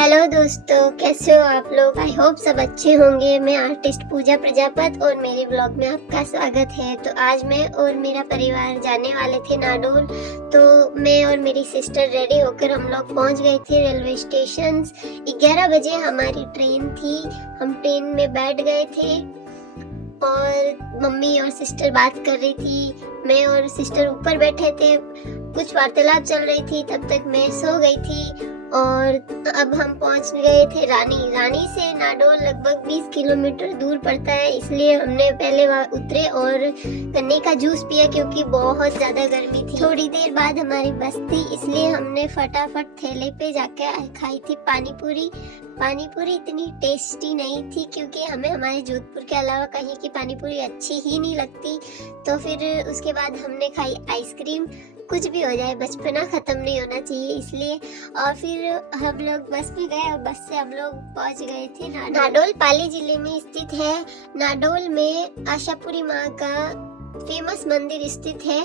Hello दोस्तों, कैसे हो आप लोग। आई होप सब अच्छे होंगे। मैं आर्टिस्ट पूजा प्रजापत और मेरे ब्लॉग में आपका स्वागत है। तो आज मैं और मेरा परिवार जाने वाले थे नाडोल। तो मैं और मेरी सिस्टर रेडी होकर हम लोग पहुंच गए थे रेलवे स्टेशन। 11 बजे हमारी ट्रेन थी। हम ट्रेन में बैठ गए थे और मम्मी और सिस्टर बात कर रही थी। मैं और सिस्टर ऊपर बैठे थे, कुछ वार्तालाप चल रही थी। तब तक मैं सो गई थी और अब हम पहुंच गए थे रानी से नाडोल लगभग 20 किलोमीटर दूर पड़ता है। इसलिए हमने पहले वहाँ उतरे और गन्ने का जूस पिया क्योंकि बहुत ज्यादा गर्मी थी। थोड़ी देर बाद हमारी बस थी, इसलिए हमने फटाफट ठेले पे जाके खाई थी पानी पूरी इतनी टेस्टी नहीं थी क्योंकि हमें हमारे जोधपुर के अलावा कहीं की पानी पूरी अच्छी ही नहीं लगती। तो फिर उसके बाद हमने खाई आइसक्रीम। कुछ भी हो जाए, बचपना खत्म नहीं होना चाहिए, इसलिए। और फिर हम लोग बस में गए और बस से हम लोग पहुंच गए थे नाडोल। पाली जिले में स्थित है। नाडोल में आशापुरी माँ का फेमस मंदिर स्थित है,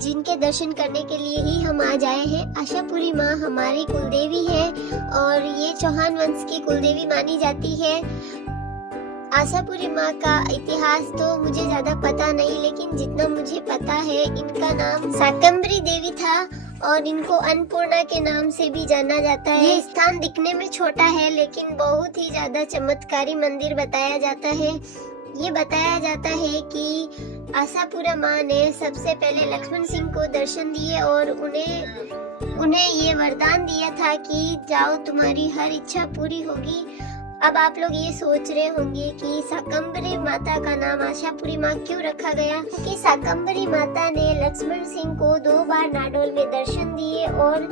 जिनके दर्शन करने के लिए ही हम आज आए हैं। आशापुरी माँ हमारी कुलदेवी है और ये चौहान वंश की कुलदेवी मानी जाती है। आशापुरी माँ का इतिहास तो मुझे ज्यादा पता नहीं, लेकिन जितना मुझे पता है इनका नाम शाकंभरी देवी था और इनको अन्नपूर्णा के नाम से भी जाना जाता है। ये स्थान दिखने में छोटा है लेकिन बहुत ही ज्यादा चमत्कारी मंदिर बताया जाता है। ये बताया जाता है कि आशापुरा माँ ने सबसे पहले लक्ष्मण सिंह को दर्शन दिए और उन्हें ये वरदान दिया था कि जाओ, तुम्हारी हर इच्छा पूरी होगी। अब आप लोग ये सोच रहे होंगे कि शाकंभरी माता का नाम आशापुरी माँ क्यों रखा गया। क्योंकि शाकंभरी माता ने लक्ष्मण सिंह को 2 बार नाडोल में दर्शन दिए और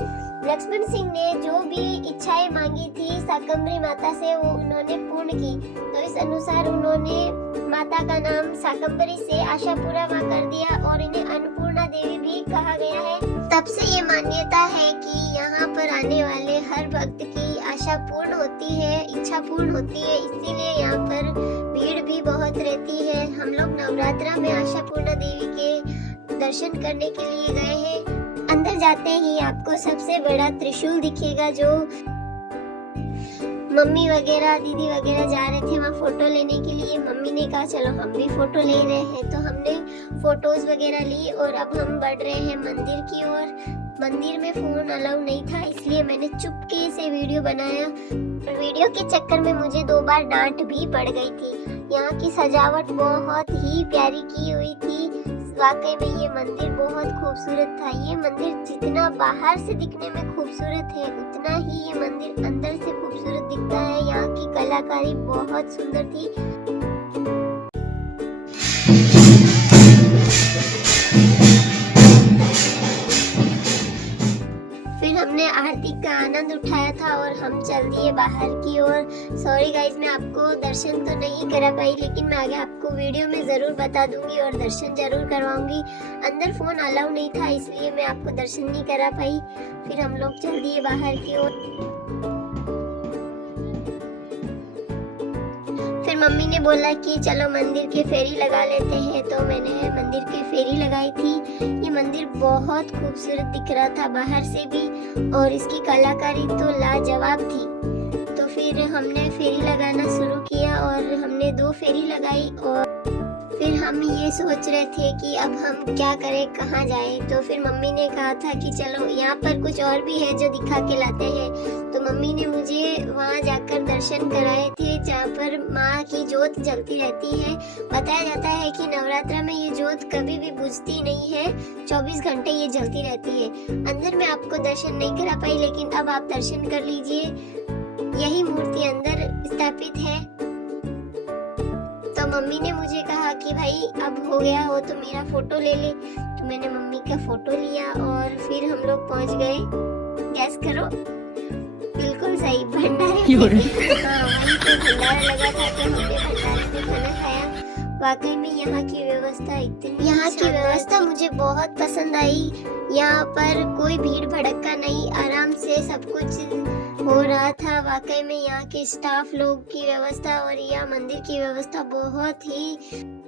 लक्ष्मण सिंह ने जो भी इच्छाएं मांगी थी शाकंभरी माता से, वो उन्होंने पूर्ण की। तो इस अनुसार उन्होंने माता का नाम शाकंभरी से आशापुरा माँ कर दिया और इन्हें अन्नपूर्णा देवी भी कहा गया है। तब से ये मान्यता है कि यहाँ पर आने वाले हर भक्त की आशा पूर्ण होती है, इच्छा पूर्ण होती है। इसीलिए यहाँ पर भीड़ भी बहुत रहती है। हम लोग नवरात्रा में आशापूर्णा देवी के दर्शन करने के लिए गए हैं। अंदर जाते ही आपको सबसे बड़ा त्रिशूल दिखेगा, जो मम्मी वगैरह दीदी वगैरह जा रहे थे वहाँ फोटो लेने के लिए। मम्मी ने कहा चलो हम भी फोटो ले रहे हैं, तो हमने फोटोज वगैरह ली और अब हम बढ़ रहे हैं मंदिर की ओर। मंदिर में फोन अलाउ नहीं था, इसलिए मैंने चुपके से वीडियो बनाया। वीडियो के चक्कर में मुझे 2 बार डांट भी पड़ गई थी। यहाँ की सजावट बहुत ही प्यारी की हुई थी। वाकई में ये मंदिर बहुत खूबसूरत था। ये मंदिर जितना बाहर से दिखने में खूबसूरत है, उतना ही ये मंदिर अंदर से खूबसूरत दिखता है। यहाँ की कलाकारी बहुत सुंदर थी। फिर हमने आरती का आनंद उठाया था और हम चल दिए बाहर की ओर। सॉरी गाइज, मैं आपको दर्शन तो नहीं करा पाई, लेकिन मैं आगे आपको वीडियो में जरूर बता दूंगी और दर्शन जरूर करवाऊंगी। अंदर फोन अलाउ नहीं था, इसलिए मैं आपको दर्शन नहीं करा पाई। फिर हम लोग चल दिए बाहर की ओर। फिर मम्मी ने बोला कि चलो मंदिर की फेरी लगा लेते हैं, तो मैंने मंदिर की फेरी लगाई थी। ये मंदिर बहुत खूबसूरत दिख रहा था बाहर से भी और इसकी कलाकारी तो लाजवाब थी। तो फिर हमने फेरी लगाना शुरू किया और हमने 2 फेरी लगाई और फिर हम ये सोच रहे थे कि अब हम क्या करें, कहाँ जाएं। तो फिर मम्मी ने कहा था कि चलो यहाँ पर कुछ और भी है जो दिखा के लाते हैं। तो मम्मी ने मुझे वहाँ जाकर दर्शन कराए थे, जहाँ पर माँ की जोत जलती रहती है। बताया जाता है कि नवरात्रा में ये जोत कभी भी बुझती नहीं है, 24 घंटे ये जलती रहती है। अंदर मैं आपको दर्शन नहीं करा पाई, लेकिन अब आप दर्शन कर लीजिए। यही मूर्ति अंदर स्थापित है। तो मम्मी ने मुझे कहा कि भाई अब हो गया हो तो मेरा फोटो ले ले। तो मैंने मम्मी का फोटो लिया और फिर हम लोग पहुंच गए, गैस करो, बिल्कुल सही, भंडारे पे। हाँ, वहीं पे भंडारा लगा था तो हमने भंडारे पे खाना खाया। वाकई में यहाँ की व्यवस्था मुझे बहुत पसंद आई। यहाँ पर कोई भीड़ भड़का नहीं, आराम से सब कुछ हो रहा लगा था। वाकई में यहाँ के स्टाफ लोग की व्यवस्था और यह मंदिर की व्यवस्था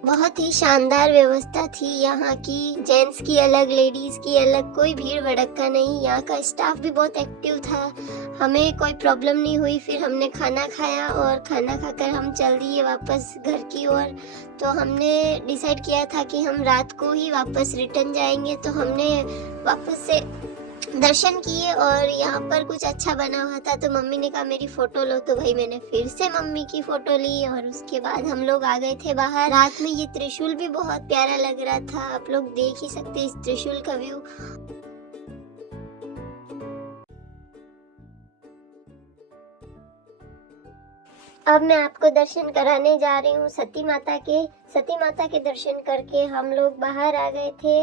बहुत ही शानदार व्यवस्था थी। यहाँ की जेंट्स की अलग, लेडीज की अलग, कोई भीड़ भड़क्का नहीं। यहाँ का स्टाफ भी बहुत एक्टिव था, हमें कोई प्रॉब्लम नहीं हुई। फिर हमने खाना खाया और खाना खाकर हम चल दिए वापस घर की ओर। तो हमने डिसाइड किया था कि हम रात को ही वापस रिटर्न जाएंगे, तो हमने वापस से दर्शन किए और यहाँ पर कुछ अच्छा बना हुआ था। तो मम्मी ने कहा मेरी फोटो लो, तो भाई मैंने फिर से मम्मी की फोटो ली और उसके बाद हम लोग आ गए थे बाहर। रात में ये त्रिशूल भी बहुत प्यारा लग रहा था, आप लोग देख ही सकते हैं इस त्रिशूल का व्यू। अब मैं आपको दर्शन कराने जा रही हूँ सती माता के दर्शन करके हम लोग बाहर आ गए थे।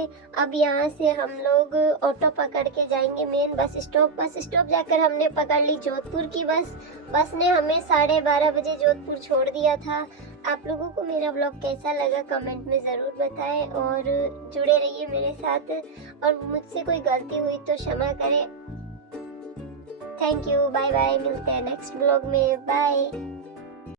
अब यहाँ से हम लोग ऑटो पकड़ के जाएंगे मेन बस स्टॉप जाकर हमने पकड़ ली जोधपुर की बस ने हमें 12:30 बजे जोधपुर छोड़ दिया था। आप लोगों को मेरा ब्लॉग कैसा लगा कमेंट में ज़रूर बताएं और जुड़े रहिए मेरे साथ, और मुझसे कोई गलती हुई तो क्षमा करें। थैंक यू, बाय बाय, मिलते हैं नेक्स्ट ब्लॉग में, बाय।